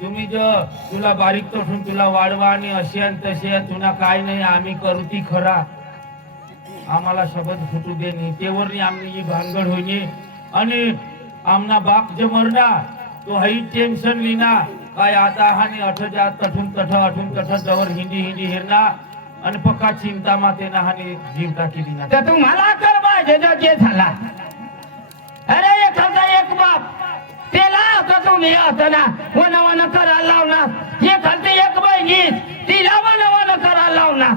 तुम्ही जो तुला बारीक तसून तुला वाढवा आणि अशी आणि तशी आहे तुला काय नाही आम्ही करू ती खरा आम्हाला शब्द फुटू देणे तेवर आमनी ही भानगड होईने आणि आमना बाप जे मरना तो हई टेन्शन लिना काय आता हानी अठजा तठून तठ जवर हिंदी हिंदी हिरना आणि पक्का चिंता माते ना हानी जीव टाकी दिना तर तुम्हाला कर पाहिजे जो जे झाला अरे एखादा एक बाप त्याला आता तुम्ही असं ना वन करायला लावणार एखादी एक बहिणी तिला वन करायला लावणार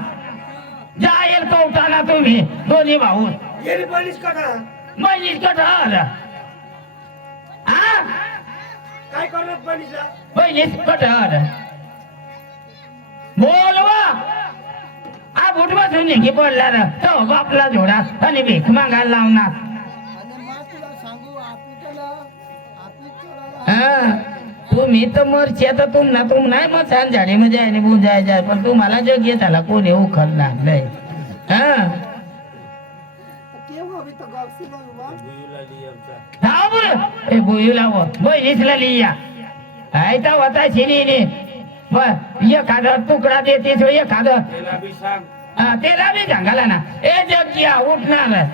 जाईल कवटाना तुम्ही दोन्ही भाऊ बहिणीच कटार हा काय करणार बहिणीला बहिणीच कटार बोलवा आ बुट बसून निघी पडला ना तो बापला जोडा आणि भीक मागायला लावणार तुम्ही तर मरच्या तर तुम नाही मग छान झाडे मध्ये आहे बुजायच्या पण तुम्हाला जग येत आला कोणी उखलणार नाही बोयूला बहिणीसला लिया आयता होता शिनी एखादा तुकडा देते एखादा त्याला बी सांगाला ना ए जग उठणार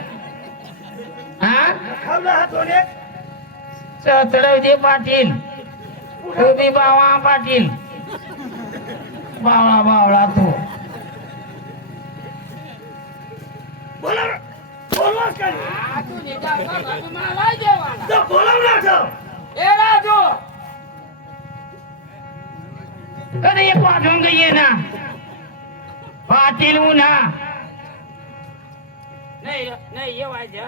चढवते पाटील तुम्ही बावा पाटील बावळा बावळा तू कधी एक पाठवून ये ना पाटील उन्हा नाही नाही येवायच्या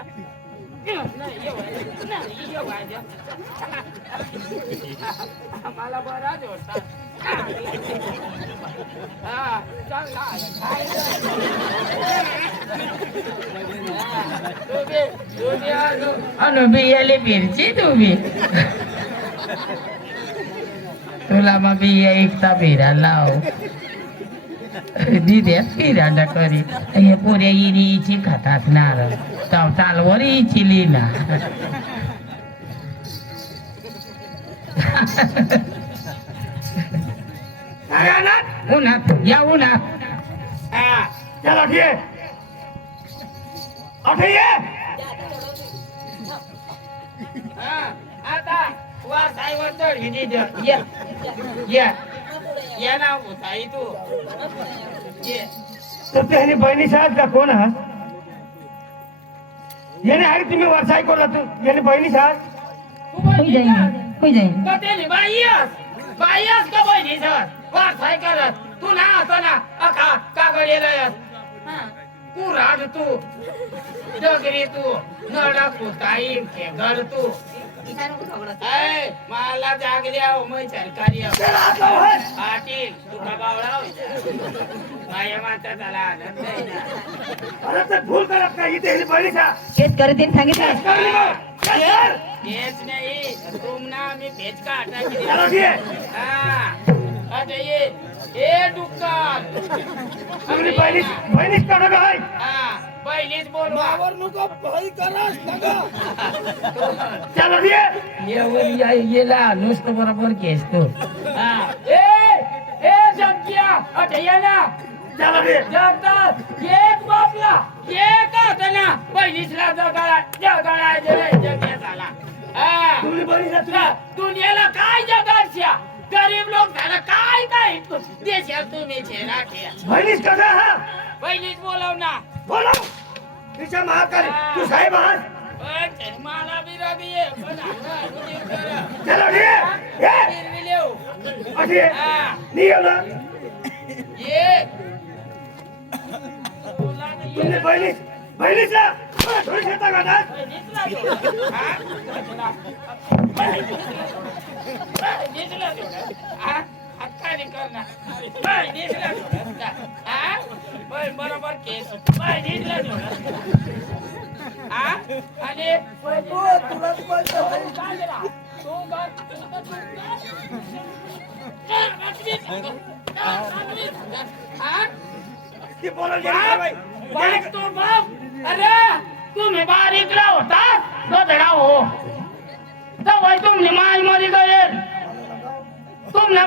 मला बरा जोडता बियाले फिरची तुम्ही तुला मग बिया एकता फिरायला लाव दिद्याच फिरायला करी हे पोऱ्या इरीची खातात नार चालवर इचिली ना उन्हात या उन्हात चला ठिये आता वासाईवर चढ या ना होताई तू तर त्याने बहिणी साहेब का कोण हा याने आहे तुम्ही वरसाई कोण तू याने बहिणी साहेब बाईस का बहिणी सर वासाई करत तू ना असं ना अखा कागड येलायस कुराड तू डगरी तू नडा कुताई खेगड तू मला जागल्या मग सरकारी पाटील तुका बावळा माझ्या माता त्याला आनंद नाही ना भूल करत का इथे बहिणी साहेब शेतकरी सांगितलं तेच नाही तुम ना मी भेज का चला ठिये अरे ये दुकान तुम्ही बहिणीच काढा काय पहिलीच बोलवा नको भाई करा चला ठिये येला नुसतं बरोबर केस तू जग्या अटे ये ना चला ठिये जगतात एक बापला एक होता ना पहिलीचला जगाळा जग्या झाला तुम्ही बहिणी दुनियाला काय जगाडच्या गरीब लोक झाला काय काय देशात तुम्ही छेना ठेया बहिणीच कसा हा पहिलीच बोलव ना बोलो तिच्या महाकाली तू साहेब आहात मला विरोधी आहे चला ठिये अठे नियो ना तुम्ही बहिणीचा थोडी शेता का बरोबर केस आणि अरे तुम्ही बारीकला होता गधडा हो तर तुमची माय मध्ये गये तुमना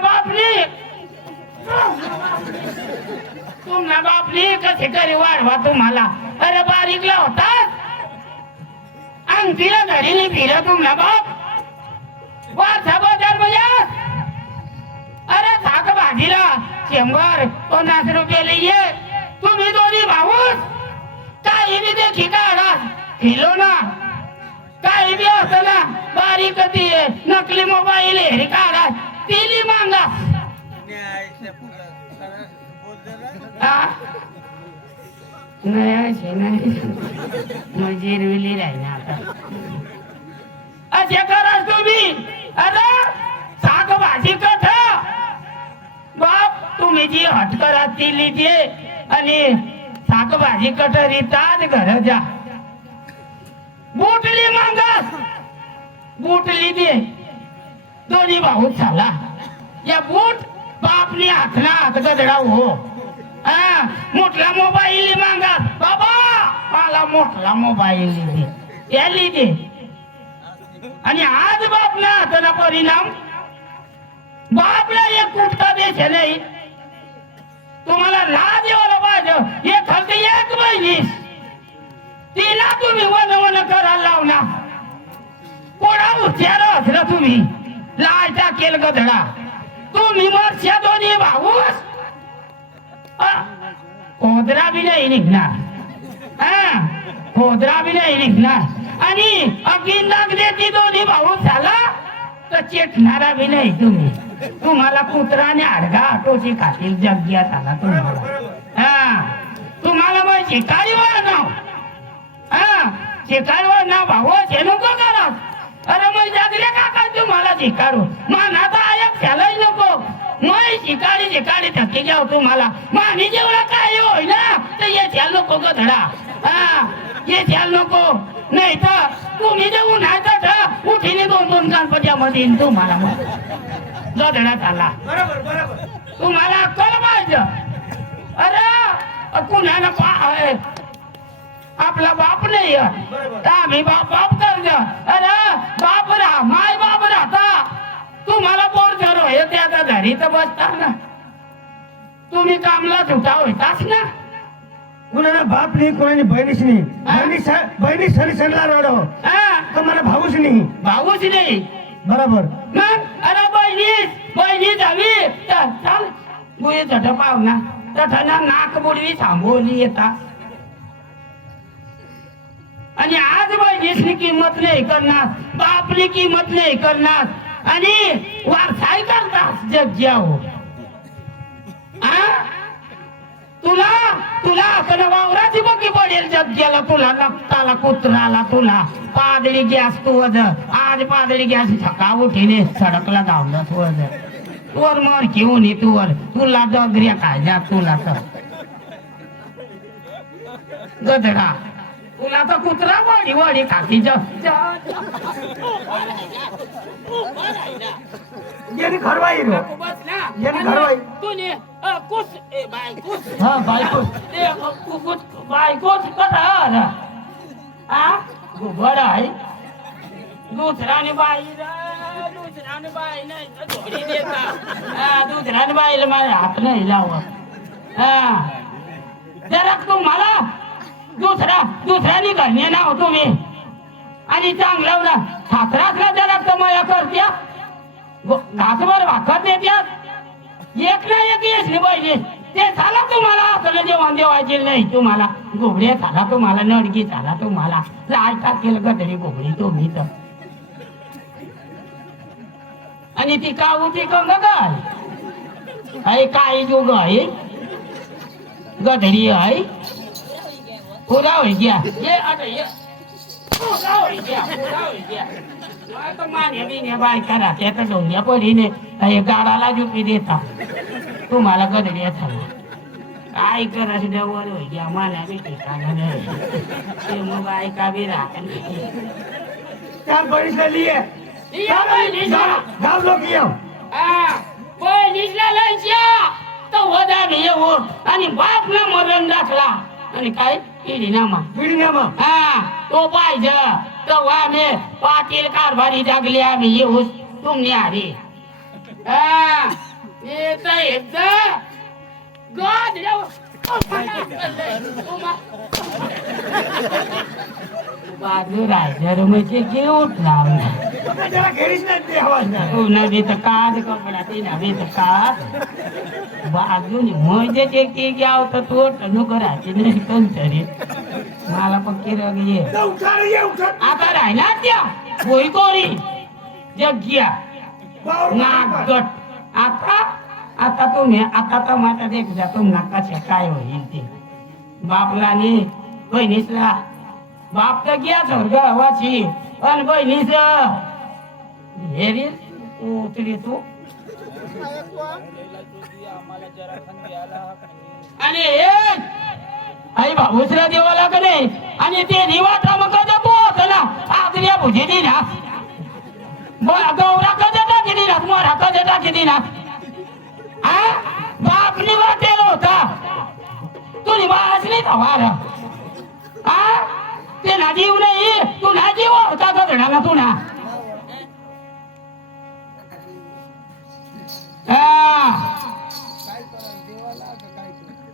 बापली कसे करी वाढवा तुम्हाला. अरे बारीकला होता अंगठीला घरी फिर तुमना बाप वाचा बाजार बजार. अरे थाक भाजीला 100-50 रुपये लिये. तुम्ही दोन्ही भाऊच काही बी देखी काढा किलो ना काही बी असं ना बारीक ती नकली मोबाईल हेरी काढा तिली मांगा. नाही म्हणजे रुली राही आता असे करा तुम्ही. अरे साग भाजी कथ बाप तुम्ही जी हटकरात ती लिहिते आणि साग भाजी कटरी ताज घर जा. बुटली मांगस बुटली दे दोन्ही भाऊ झाला. या बूट बापनी हातला हात गदडा हो. हा मोठला मोबाईल मांगा बाबा मला मोठला मोबाईल दे याली दे. आणि आज बापला हाताला परिणाम बापला एक कुठता देश नाही. तुम्हाला लाज यायला पाहिजे. एक खालती एक बहिणीस तिला तुम्ही वन करायला लावला. कोणा हुशार असला तुम्ही लाज टाकेल गधडा. तुम्ही मरच्या दोन्ही भाऊस खोदरा बी नाही निघणार. खोदरा बी नाही निघणार. आणि अगदी नाग देती दोन्ही भाऊ झाला तर चेटणारा बी नाही तुम्ही. तुम्हाला कुत्राने आडगा आटोची खातील जग्या झाला तुम्हाला. तुम्हाला मग शिकारीवर नाव शिकारीवर नाव भाऊ हे नको करा. अरे मग जगले का काय तुम्हाला शिकारू मानाचा आयक त्यालाही नको. मग शिकारी थकी जाऊ तुम्हाला मानी जेवढा काय होई ना तर ये त्याला नको गधडा. ये त्याला नको नाही तर तुम्ही जे उन्हाळ्यात उठीने 2-2 गणपत्यामध्ये तुम्हाला मग गधडा झाला. तुम्हाला अक्कल पाहिजे. अरे कुणाला आपला बाप नाही आम्ही बाप करज. अरे बाप राहा माय बाप राहता तुम्हाला पोर जर होय त्याचा घरी तर बसता ना. तुम्ही कामला झुटा होताच ना. कुणाला बाप नाही कोणाने बहिणीच नाही. बहिणी सरी सरला रडो तर मला भाऊच नाही. बरोबर मग अरे बहिणी जावी चाल गुये झट पाहुणा तठना नाक बुडवी थांबवली येता. आणि आज बहिणीची किंमत नाही करणार बापली किंमत नाही करणार आणि वारसाई करतात जग जाओ. तुला आपण वावराची बघी पडेल जग्याला. तुला नक्ताला कुत्राला तुला पादळी गॅस तू आज पादळी गॅस सकाळ उठीने सडकला धावलं तू वर मर घेऊन ये तुला डगऱ्या काय जा तुला तर गधडा. तुला तर कुत्रा वडी खाती घरवाई बायकोच करा बरं आहे. दुसऱ्याने बाई नाही थोडी देता. दुसऱ्याने बाईला माझ्या हात नाही लावत. जरा तुम्हाला दुसऱ्याने घरने नाव तुम्ही आणि चांगला सासरासला जरा कमाया करत्या घासभर भाकर देत्यात. एक ना एक येसली पाहिजे ते झाला तुम्हाला असलं जेवण देवायचे नाही. तुम्हाला घोबडे झाला तुम्हाला नडगी झाला तुम्हाला लायका केलं गदरी घोबडी तुम्ही तर. आणि ती काऊ ती कंग काय काय जोग आहे गदरी आहे. पुरा होई गया ये आता ये पुरा होई गया. तो माने बिने बाय करा ते तर डोंग्या पडीने हे गाडाला जुपी देता तुम्हाला गदड्या झाला. काय करायचं देवर होई गया मान्या बी ठिकाणा नाही. ते मग ऐका बी राहत त्या बहिणीला लिये गाव लोक येऊ बहिणीला लयच्या तर होदा मी येऊ आणि बापला मरण दाखला आणि काय पिढीनामा तो पाहिजे तेव्हा आम्ही पाटील कारभारी जागले आम्ही येऊ तुम्ही आधी. एकदा बाजू रायजर म्हणजे घेऊन लावला त्याला खेळीच नाही ते आवाज नाही नव्हे तर काज कपडा ते नव्हे तर काज बाजून म्हणजे ते घ्याव तर तो टणू करायचे नाही कोणतरी मला पक्की रग ये आता राहिला त्या होई कोरी जग्या नागट आता तुम्ही आता तर माझा देख जातो नाकाशे काय होईल ते बापलाने बहिणीसला बाप तर घ्या स्वर्गावाची पण बहिणीच हे रे उतरी तू आणि आई भाऊसरा देवाला का नाही आणि ते निवाता मग तू होत ना आदर्या भुजी दिना गौरा कधी टाकी दिना मोरा कधी टाकी दिना बाप निवाटेल होता तू निवास नाही वार ते ना जीव नाही तू ना जीव होता का घडाला तू ना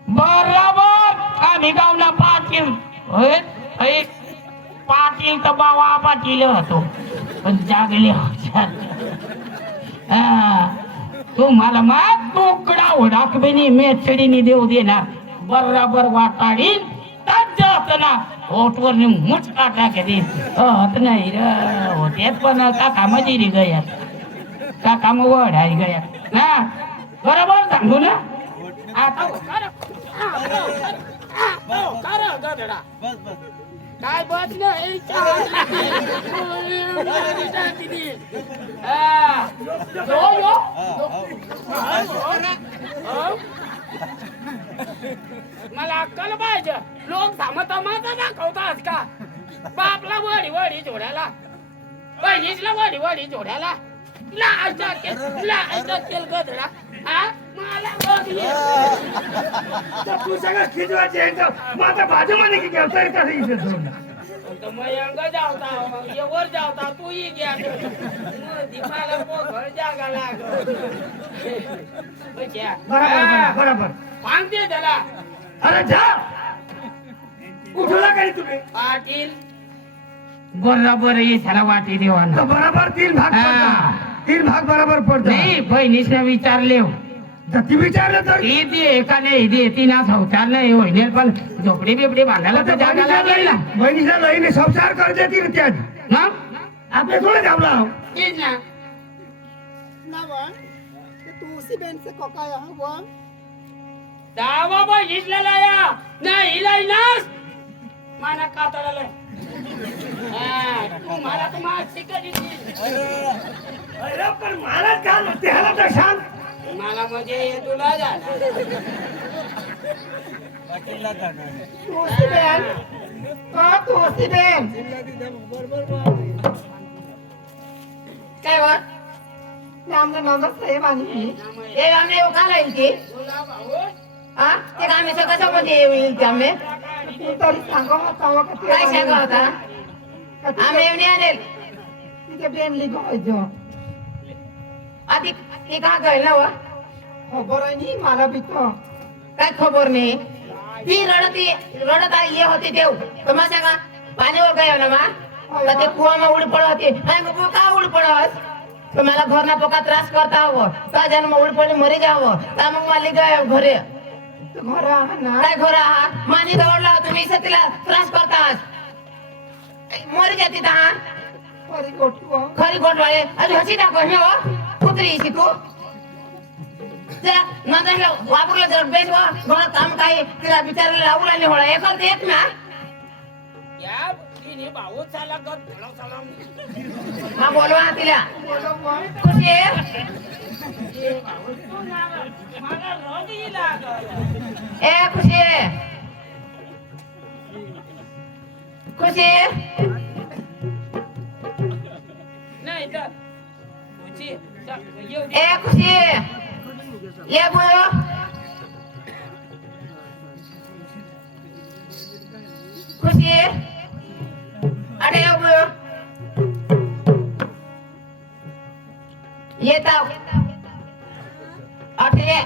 बरोबर आम्ही गावला पाटील पाटील तर बावा पाटील होतो पण जागले तुम्हाला मग तुकडा उडाकबेनी मेचडीनी देऊ देणार बरोबर वाटाडीन ना ओटवर मुचका टाके होत नाही र होतेच पण काका मजिरी गया काका मग वडाई गया ना बरोबर सांगू ना आता काय बस मला अक्कल पाहिजे लोक थांबता दाखवतात का बापला वडी वडी जोड्याला बहिणीला वडी वडी जोड्याला लायचा केल गधडा मला तू सगळं खिजवायचे माझा भाजमाने की तरी कसं इथे सोडणार मयंग जावता वर जावता तू ही घ्या मला घर जागा लाग बरोबर सांगते त्याला अरे जा उठला काही तुम्ही पाटील बरोबर ये त्याला वाटी देवाना बरोबर तीन भाग बरोबर पडतो नाही बहिणीस विचारले ती विचारलं तर ती का नाही देती ना संसार नाही होईल पण झोपडी बिपडी बांधायला तर जागा लागेल ना बहिणीच्या लईने संसार कर देतील त्यात मग आपल्या थोडं थांबला तेच ना दावा बहिणीसला लाया नाही लाईनास माना कातळाला तू मला तर माग शिकली अरे पण मला घाल त्याला तर सांग मला म्हणजे तुला काय वा आमचं नगर साहेब आणि हे आम्ही येऊ का लाईल ते हा ते आम्ही कशामध्ये येईल ते आम्ही तरी सांगा काय सांगा होता आम्ही येऊन आणेल तिथे बेनली जायचं आधी ती का गईल ना वा खबर नाही मला बी काय खबर नाही ती रडत ये होती देव तुम्हाला सांगा पाणीवर गयो ना मा ते कुवा उडी पड होती का उडी पडत तुम्हाला घर ना पोका त्रास करता हवं का जन्म उडी पडली मरी जावं का मग मला गय घरे काय घर आहात मानी दवडला तुम्ही तिला त्रास करतात मरी जाती दहा खरी गोटवाळे अजून हसी टाकू हे कुत्री इशी तू जरा नंतर वापरलं जर बेस वा काम काय तिला विचारायला लावू लागले होला हे करते येत ना या तिने भाऊ चाला हा बोलवा तिला खुशी ए खुशी खुशी नाही तर ए खुशी ये बोलो खुशी अरे ये बोलो येता अठे ये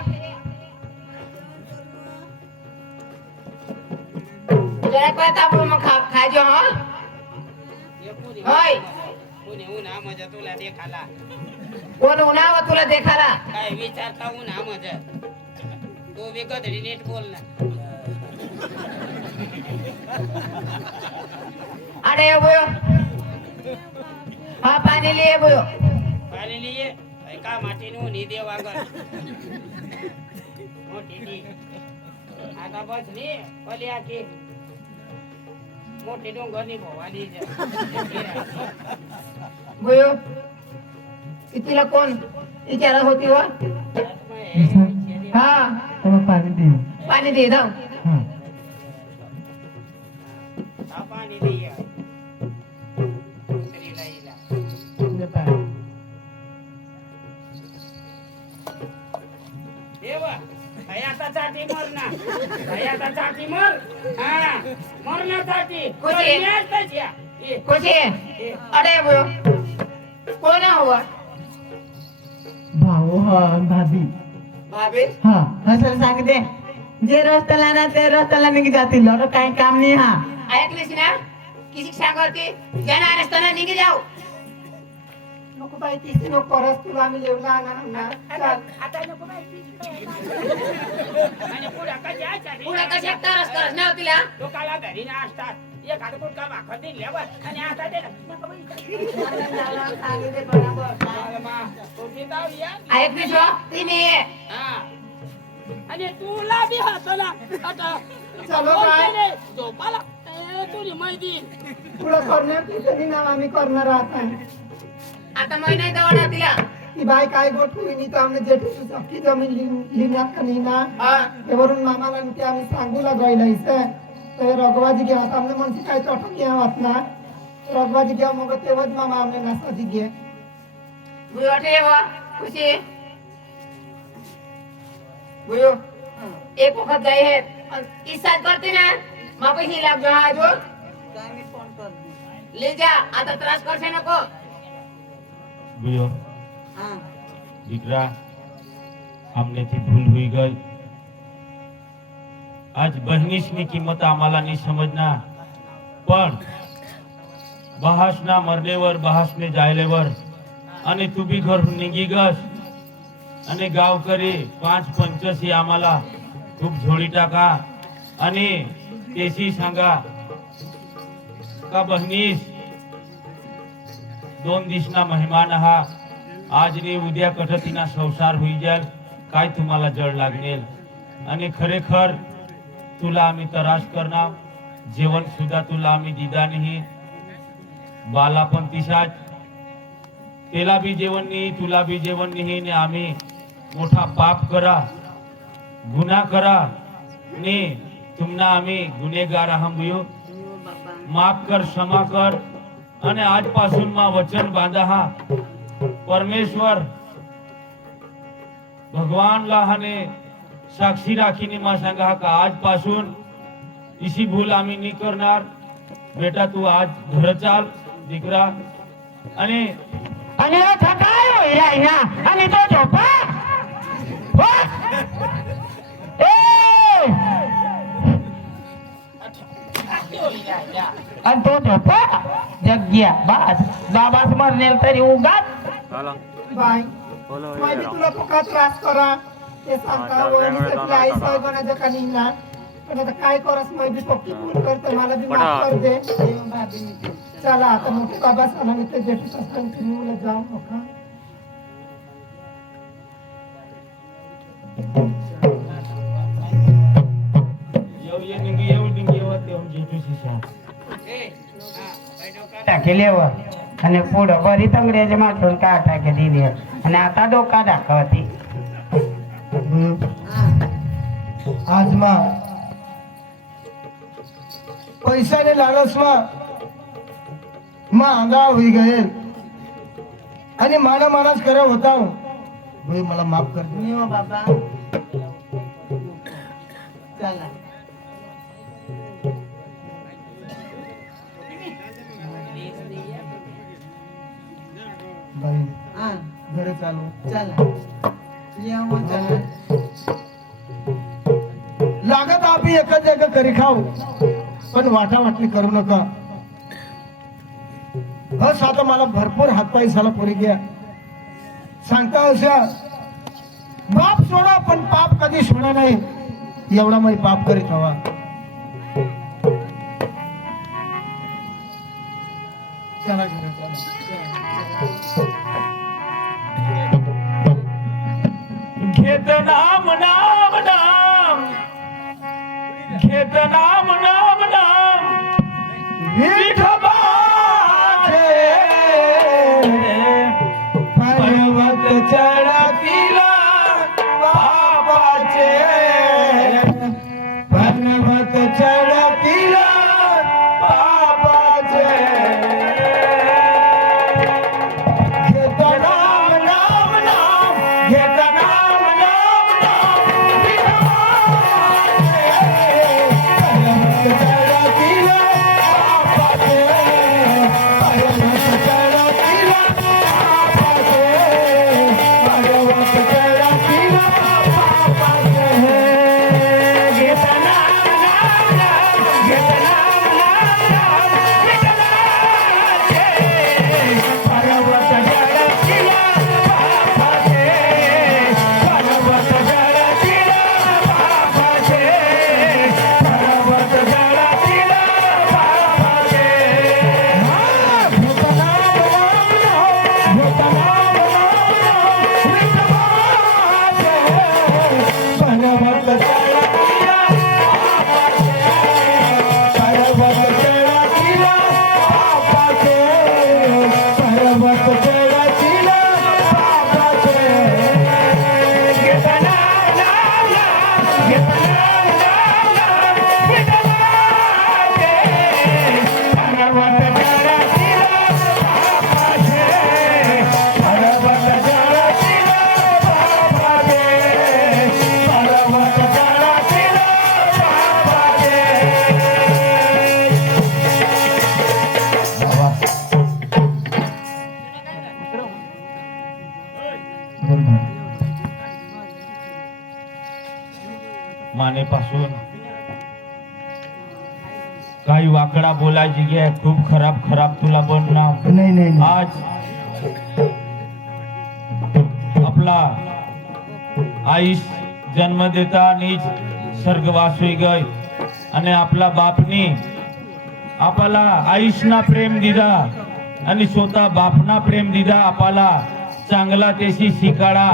जरा काय ताबू मग खाय जो हा होय कोणी उन्हा मजा तुला देखाला कोण उन्हावा तुला देखाला काय विचारता उन्हा मजा तू बी गधडी नीट बोल ना अरे ये बोयो हा पाणी लिए बोयो पाणी लिये का माटी नु नी देवा ग मोठी नी आता बस नी ओली आकी मोठी डोंगरनी भवानी बोयो कितीला कोण विचारा होती व हा पाणी दे जाऊ पाणी दिया स्त्रीला हिला देवा आता साठी मर ना आता साठी मर हा मरण्यासाठी कुठे? कुठे अरे बोयो कोण हवा भाऊ हा भाभी भाभी हा असं सांगते जे रस्त्याला ना ते रस्त्याला निघी जातील और काही काम नाही हा ऐकलीस ना किसी सांगते ज्यांना रस्त्याला निघी जाऊ नको बाई तीच नको परस तुला आम्ही लेवला ना आता नको माहिती आणि पुढे कशा पुढे कशा तरस करस ना तिला लोकाला घरी ना असतात एक हात गुटका भाकर दिल्यावर आणि आता ते नको बाई ऐकलीस तिने हा आणि तुला बी हसो ना आता चलो काय? झोपाला तुझी माहिती पुढं करणार तरी ना आम्ही करणार आहात आता महिना जवळ तिला ती बाई काय गोट होईनी तर आम्ही जेठी अख्खी जमीन लिहिण्यात का नाही ना त्यावरून मामाला आणि ते आम्ही सांगू लागायला तर रघवाजी घ्या आमने म्हणते काय चोठा घ्या वाचना रघवाजी घ्या मग तेव्हाच मामा आमने नासाजी घ्या बुयो ठेवा खुशी बुयो एक वखत जाई है इसात करते ना मा पैसे लाग जो आज ले जा आता त्रास करशे नको बुयो દીકરા અમનેથી ભૂલ હોઈ ગઈ આજ બહેનીશની કિંમત આમાલા ની સમજના પણ બહાસના મરલેવર બહાસને જાયલેવર અને તું બી ઘર નીંગી ગસ અને ગાવ કરી 5 पंचसी आम्हाला खूप झोळी टाका आणि तेशी सांगा का बहिणीस 2 दिवसना मेहमान आहात आज ने उद्या कठतीना संसार होई जाल काय तुम्हाला जड लागेल आणि खरेखर तुला आम्ही तराश करणार जेवण सुद्धा तुला आम्ही दिदा नाही बाला पण तिसाच तेला बी जेवण नाही तुला बी जेवण नाही ने आम्ही मोठा पाप करा गुन्हा करा ने तुमना आम्ही गुन्हेगार आहात बुयो माफ कर क्षमा कर आणि आजपासून मा वचन बांधा हा परमेश्वर भगवान लाहाने साक्षी राखीने मा सांगा का आजपासून इसी भूल आम्ही नाही करणार बेटा तू आज घर चाल दीकरा आणि आणि आता काय होई राहिना आणि तो झोपा हो? ए! आणि तो झोपा जग्या बस बाबाच मरनेल तरी उगाच बाई माहिती तुला तो का त्रास करा ते सांगता वहिनीसाठी आई साहेबांना का नाही ना पण आता काय करस माहिती पक्की पूर्ण करते मला बी माफ कर दे चला आता मोठे बाबा सांगा मी ते जेठी सस्तान तुम्ही जाऊ नका ये निंगी येते जेठू शिशा टाकेलेवर आणि पुढं बरी तंगड्याच्या माथून का टाके दिली आणि आता डोका दाखवती आज मा पैसाने लालच मा आंधळा होई गए आणि माना मानाच करा होता मला माफ कर हो बाबा चला बाई हा घरे चालू चला लागत आम्ही एकच जागा करी खाऊ पण वाटावाटणी करू नका. बस आता मला भरपूर हातपाय झाला पुरी घ्या सांगता अशा बाप सोडा पण पाप कधी सोडा नाही एवढा मी पाप करीत हवा. चला घरी चला. घेत नाम नाम नाम घेत नाम नाम नाम विठोबाचे पर्वत चढातीला बाबाचे पर्वत चढातीला बाबाचे घेत नाम नाम नाम घेत नाम नाम नाम विठोबाचे पर्वत चढातीला बाबाचे पर्वत चढातीला मानेपासून काही वाकडा बोलायची घे खूप खराब खराब तुला बनणार नाही नाही नाही. आज आपला आईस जन्म देता नीच स्वर्गवास होई गई आणि आपला बापनी आपला आईसना प्रेम दिला आणि स्वतः बापना प्रेम दिला आपला चांगला तेशी शिकाडा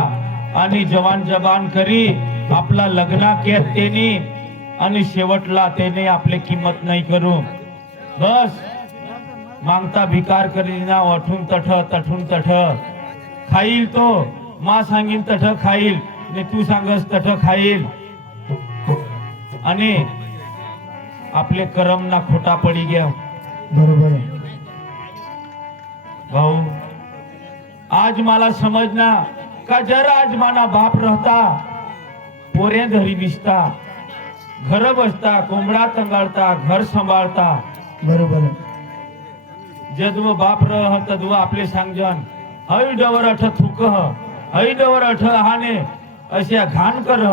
आणि जवान जबान करी आपला लग्ना केत तेनी आणि शेवटला त्याने आपले किंमत नाही करू बस मागता भिकार करीना वठून तठ तठून तठ खाईल तो मा सांगीन तठ खाईल ने तू सांगस तठ खाईल आणि आपले करम ना खोटा पडी गया. बरोबर आहे. भाऊ आज मला समजना का जर आज माना बाप रहता पोरे घरी दिसता घर बसता कोंबडा तंगाळता घर सांभाळता बरोबर आहे. जदव बाप रह तदव आपले सांगजन हई डवर अठ थुक हई डवर अठ हाने अशा घाण कर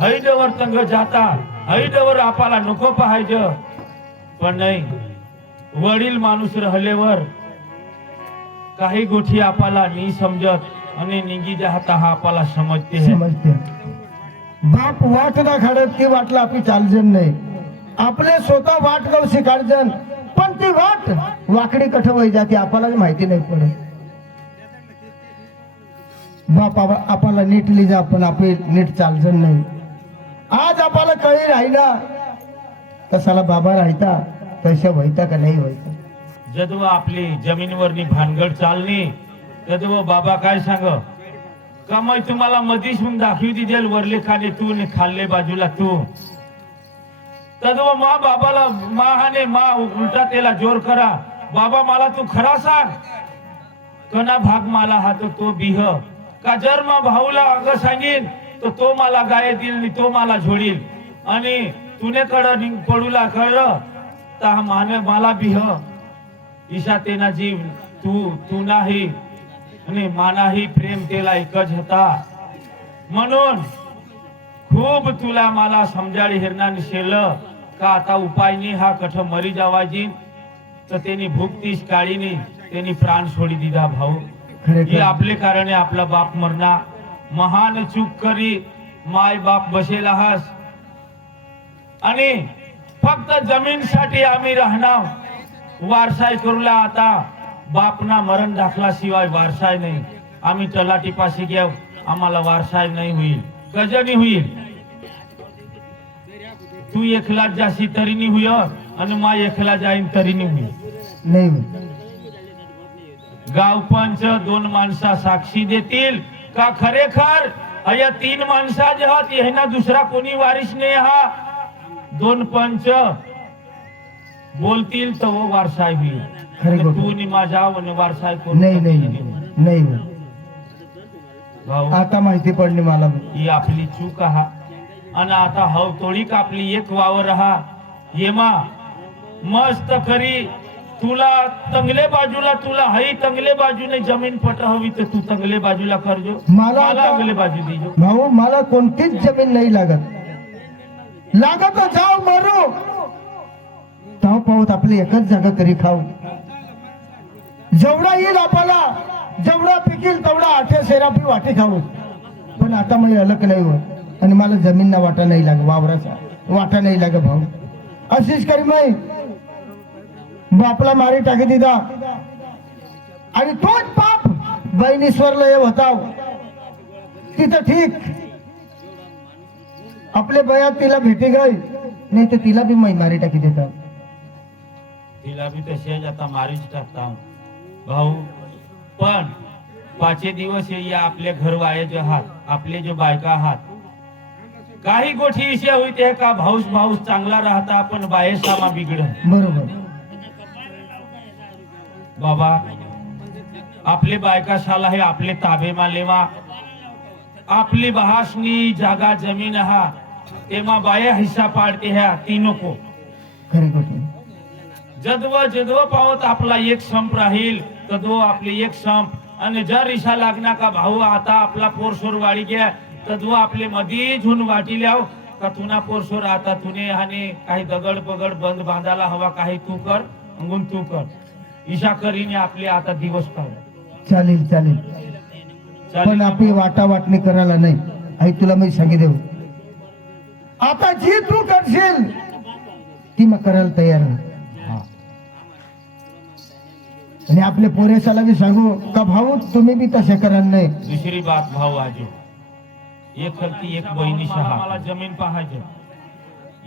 हई डवर तंग जाता हई डवर आपला नको पाहायचं पण नाही वडील माणूस राहिलेवर काही गोष्टी आपला नाही समजत आणि निगी जाता हा आपला समजते है. समजते. बाप वाट ना काढत की वाटला आपली चालजन नाही आपले स्वतः वाट गावशी काढजन पण ती वाट वाकडी कठ वही जाते आपल्याला माहिती नाही पडत. बाप आपल्याला नीट लिजा पण आपली नीट चालजन नाही. आज आपल्याला कळी राहिला कसाला बाबा राहता तशा व्हायता का नाही व्हायता. जदव आपली जमीनवरनी भानगड चालली तदव बाबा काय सांग कमाई तुम्हाला मधीच म्हणून दाखवी दिदेल वरले खाणे तू ने खाल्ले बाजूला तू तदव मा बाबाला मा हाने मा उलटा त्याला जोर करा बाबा मला तू खरा सांग कना भाग मला हा तो बिह का जर मा भाऊला अग सांगीन तो मला गाय दिल आणि तो मला झोडील आणि तुने कड पडूला कळ ता माने मला बिह ईशा तेना जीव तू नाही आणि मानाही प्रेम तेला एकच होता म्हणून खूप तुला मला समजाडी हिरणाने शेलं का आता उपायनी हा कठ मरी जावाजी तर त्यांनी भूक तीस काळीनी त्यांनी प्राण सोडी दिला भाऊ खरे ही आपले कारणे आपला बाप मरणा महान चूक करी माय बाप बसेला हास आणि फक्त जमीनसाठी आम्ही राहणार वारसाय करूला आता बापना मरण दाखला शिवाय वारसाय नाही आम्ही तलाठी पाशी घेऊ आम्हाला वारसाय नाही होईल कजनी होईल तू एकला जाशी तरी नाही होईल आणि मा एकला जाईन तरी नाही होईल नाही होत. गाव पंच दोन माणसा साक्षी देतील का खरेखर या तीन माणसा जे आहेत ह्यांना दुसरा कोणी वारिस नाही हा दोन पंच बोलतील तर वो वारसाय होईल खरी आणि गोष्ट. तू नि माझा आणि वारसाय करू नाही नाही नाही होत. भाऊ आता माहिती पडली मला ही आपली चूक हा आणि आता हव तोडीक आपली एक वावर हा येमा मस्त करी तुला तंगले बाजूला तुला हई तंगले बाजूने जमीन पट हवी तर तू तंगले बाजूला करजो मला मला आता- अगले बाजू देजो भाऊ मला कोणतीच जमीन नाही लागत जाऊ मरू ताव पाहत आपली एकच जागा करी खाऊ जेवढा येईल आपल्याला जेवढा पिकील तेवढा आठे सेरापी वाटे खाऊ पण आता मी अलग नाही होत आणि मला जमीन ना वाटा नाही लाग वावराचा वाटा नाही लाग भाऊ अशीच करी मी बापला मारी टाकी दिदा आणि तोच बाप बहिणीश्वरला ये होता तिथं ठीक आपले बयात तिला भेटी गई नाही तर तिला बी मै मारी टाकी देतात तिला बी तसे आता मारीच टाकता भाऊ पण पाचे दिवस हे या आपले घर वाये जे हात आपले जो बायका हात काही गोष्टी विषय होते का भाऊस चांगला राहता पण बाहेर सामा बिघड बरोबर बाबा आपले बायका शाला हे आपले ताबे मा लेवा आपली बहासनी जागा जमीन हा तेमा बाया हिस्सा पाडते ह्या तीनों को खरी गोष्ट जदव पावत आपला एक संप राहील तदव आपले एक संप आणि जर इशा लागना का भाऊ आता आपला पोरसोर वाढी घ्या तदव आपले मधी झुन वाटी ल्याव का तुना पोरसोर आता तुने हाने काही दगड पगड बंद बांधायला हवा काही तू कर अंगून तू कर इशा करीने आपले आता दिवस काढ चालेल चालेल पण आपली वाटा वाटणी करायला नाही आई तुला मी सांगितलं आता जी तू करशील ती मग करायला तयार आहे आणि आपले पोरेसाला बी सांगू का भाऊ तुम्ही बी तसे कराल नाही दुसरी बात भाऊ आजो एक खरती एक बहिणी मला जमीन पाहायचे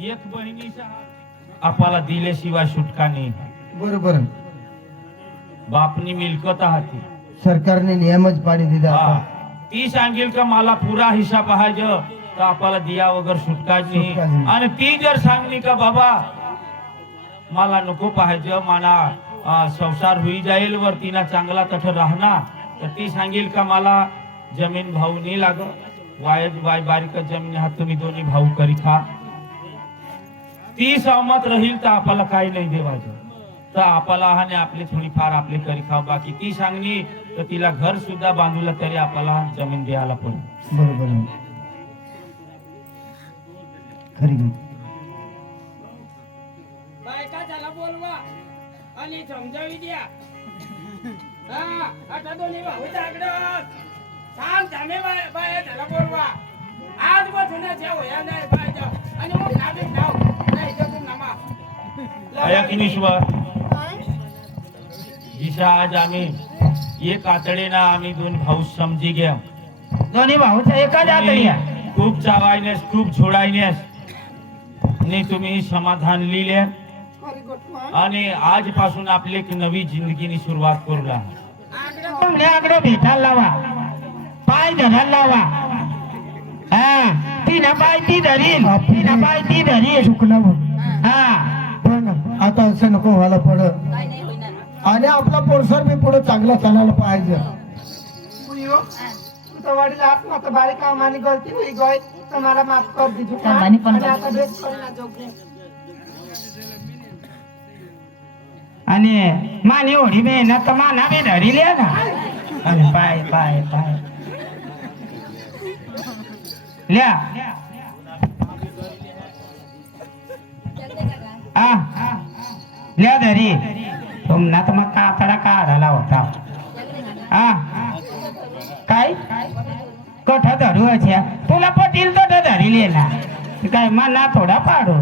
एक बहिणी आपल्याला दिल्याशिवाय सुटका नाही बरोबर बापनी मिलकत हाती सरकारने नियमच पाडी दिला हा. आता. ती सांगेल का मला पुरा हिस्सा पाहायचं तर आपल्याला दिया वगैरे सुटका सुटका नाही नाही. आणि ती जर सांगली का बाबा मला नको पाहायचं मला संसार होई जाईल वर तिना चांगला तठ राहणार तर ती सांगेल का मला जमीन भाऊ नाही लाग वाय बारीक जमीन हा तुम्ही दोन्ही भाऊ करी खा ती सहमत राहील तर आपल्याला काही नाही देवायचं तर आपल्याला आणि आपली थोडीफार आपली करी खाव बाकी ती सांगली तर तिला घर सुद्धा बांधूला तरी आपल्याला जमीन द्यायला पडेल बरोबर आहे. खरी गोष्ट. बायका त्याला बोलवा आणि समजावी द्या हा आता दोन्ही भाऊ जागडत सांग त्याने बाया त्याला बोलवा आज बसून जेवया नाही पाहिजे आणि मग नावी नाव नाही तर तू नमा आया की ईश्वर दिशा आज आम्ही एक आतडेना आम्ही दोन भाऊ समजी घ्या दोन्ही भाऊचा एकाच आतडी आहे. खूप चावायनेस खूप झोडायनेस आणि तुम्ही समाधान लिहिले खरी गोष्ट मा. आणि आजपासून आपली एक नवी जिंदगीनी सुरुवात करूला आकडं भेटायला लावा पाय धरायला लावा हा तिनं पाय ती धरील तिनं पाय ती धरील चुकलं म्हणून. हा पण आता असं नको व्हायला पडत आणि आपला पोरसर बी पुढे चांगला चालायला पाहिजे पुयो, तुझं वडील आज माझं बारीक कामाने गलती होई गई तर मला माफ कर दीजिए का? चांगली पण आणि आता बेस करना जोगे आणि माने एवढी मेहनत तर माना बी धरील ना अरे पाय पाय पाय ल्या आ ल्या धरी तुमना तर मग कातडा काढायला होता आ काय कठ धरू तुला पटील कठ धरी ना काय मना थोडा पाडू